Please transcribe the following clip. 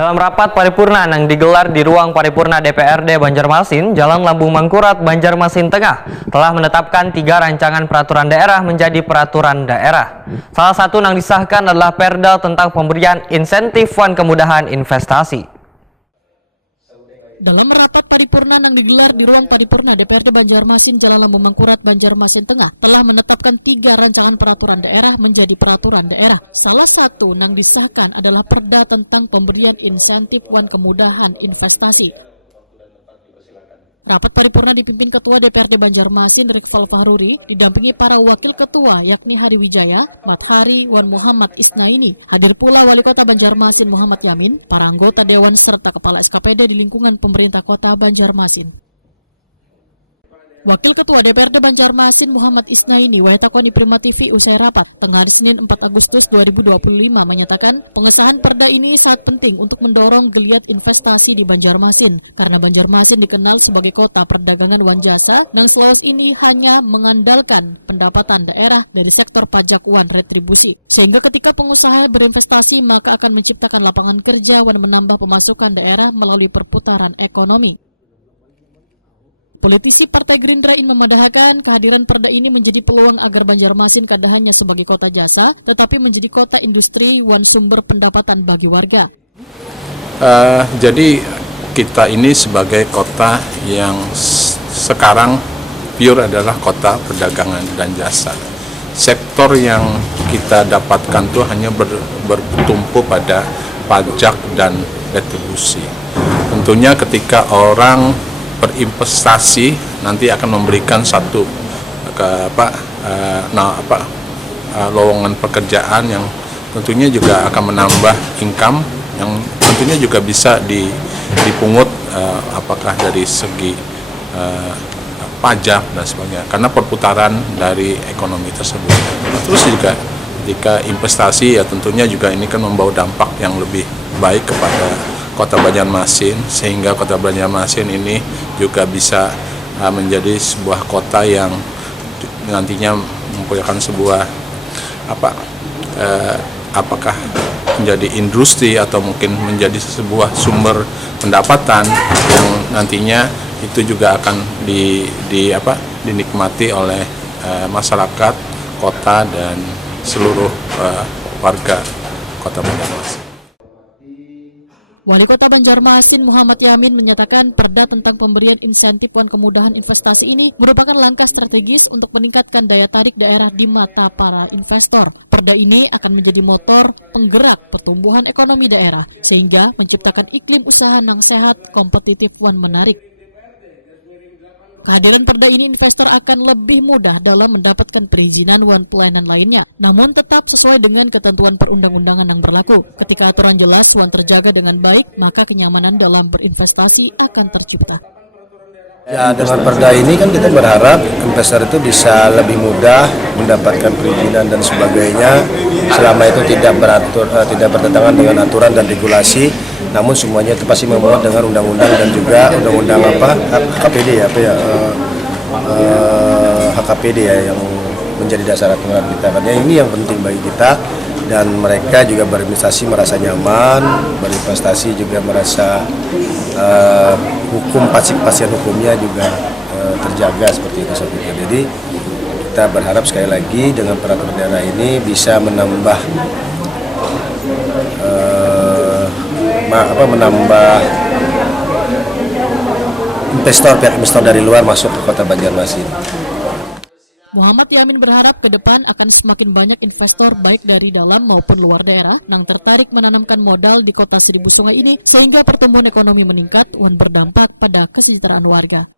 Dalam rapat paripurna yang digelar di ruang paripurna DPRD Banjarmasin, Jalan Lambung Mangkurat, Banjarmasin Tengah, telah menetapkan 3 rancangan peraturan daerah menjadi peraturan daerah. Salah satu yang disahkan adalah Perda tentang pemberian insentif wan kemudahan investasi. Dalam rapat paripurna yang digelar di ruang paripurna DPRD Banjarmasin, Jalan Lambung Mangkurat, Banjarmasin Tengah, telah menetapkan 3 rancangan peraturan daerah menjadi peraturan daerah. Salah satu yang disahkan adalah Perda tentang pemberian insentif wan kemudahan investasi. Rapat paripurna dipimpin Ketua DPRD Banjarmasin, Rikval Fahruri, didampingi para wakil ketua yakni Hari Wijaya, Mathari, Wan Muhammad Isnaini. Hadir pula Wali Kota Banjarmasin Muhammad Yamin, para anggota Dewan serta Kepala SKPD di lingkungan pemerintah Kota Banjarmasin. Wakil Ketua DPRD Banjarmasin Muhammad Isnaini wayatakoni Prima TV usai rapat tengah hari Senin 4 Agustus 2025 menyatakan pengesahan perda ini sangat penting untuk mendorong geliat investasi di Banjarmasin karena Banjarmasin dikenal sebagai kota perdagangan wan jasa yang selawas ini hanya mengandalkan pendapatan daerah dari sektor pajak wan retribusi, sehingga ketika pengusaha berinvestasi maka akan menciptakan lapangan kerja wan menambah pemasukan daerah melalui perputaran ekonomi. Politisi Partai Gerindra ini memadahkan kehadiran perda ini menjadi peluang agar Banjarmasin kada hanya sebagai kota jasa, tetapi menjadi kota industri wan sumber pendapatan bagi warga. Jadi kita ini sebagai kota yang sekarang pure adalah kota perdagangan dan jasa. Sektor yang kita dapatkan itu hanya bertumpu pada pajak dan retribusi. Tentunya ketika orang berinvestasi nanti akan memberikan satu lowongan pekerjaan yang tentunya juga akan menambah income yang tentunya juga bisa dipungut apakah dari segi pajak dan sebagainya karena perputaran dari ekonomi tersebut. Terus juga jika investasi ya tentunya juga ini kan membawa dampak yang lebih baik kepada Kota Banjarmasin, sehingga Kota Banjarmasin ini juga bisa menjadi sebuah kota yang nantinya mempunyai sebuah apakah menjadi industri atau mungkin menjadi sebuah sumber pendapatan yang nantinya itu juga akan dinikmati oleh masyarakat kota dan seluruh warga Kota Banjarmasin. Wali Kota Banjarmasin Muhammad Yamin menyatakan perda tentang pemberian insentif wan kemudahan investasi ini merupakan langkah strategis untuk meningkatkan daya tarik daerah di mata para investor. Perda ini akan menjadi motor penggerak pertumbuhan ekonomi daerah sehingga menciptakan iklim usaha yang sehat, kompetitif wan menarik. Kehadiran perda ini investor akan lebih mudah dalam mendapatkan perizinan wan pelayanan lainnya, namun tetap sesuai dengan ketentuan perundang-undangan yang berlaku. Ketika aturan jelas wan terjaga dengan baik, maka kenyamanan dalam berinvestasi akan tercipta. Ya, dengan perda ini kan kita berharap investor itu bisa lebih mudah mendapatkan perizinan dan sebagainya, selama itu tidak bertentangan dengan aturan dan regulasi. Namun semuanya itu pasti memuat dengan undang-undang dan juga undang-undang HKPD HKPD yang menjadi dasar aturan kita. Karena ini yang penting bagi kita dan mereka juga berinvestasi merasa nyaman, berinvestasi juga merasa kepastian hukumnya juga terjaga seperti itu saya pikir. Jadi kita berharap sekali lagi dengan peraturan daerah ini bisa menambah pihak investor dari luar masuk ke Kota Banjarmasin. Muhammad Yamin berharap ke depan akan semakin banyak investor baik dari dalam maupun luar daerah yang tertarik menanamkan modal di Kota Seribu Sungai ini sehingga pertumbuhan ekonomi meningkat dan berdampak pada kesejahteraan warga.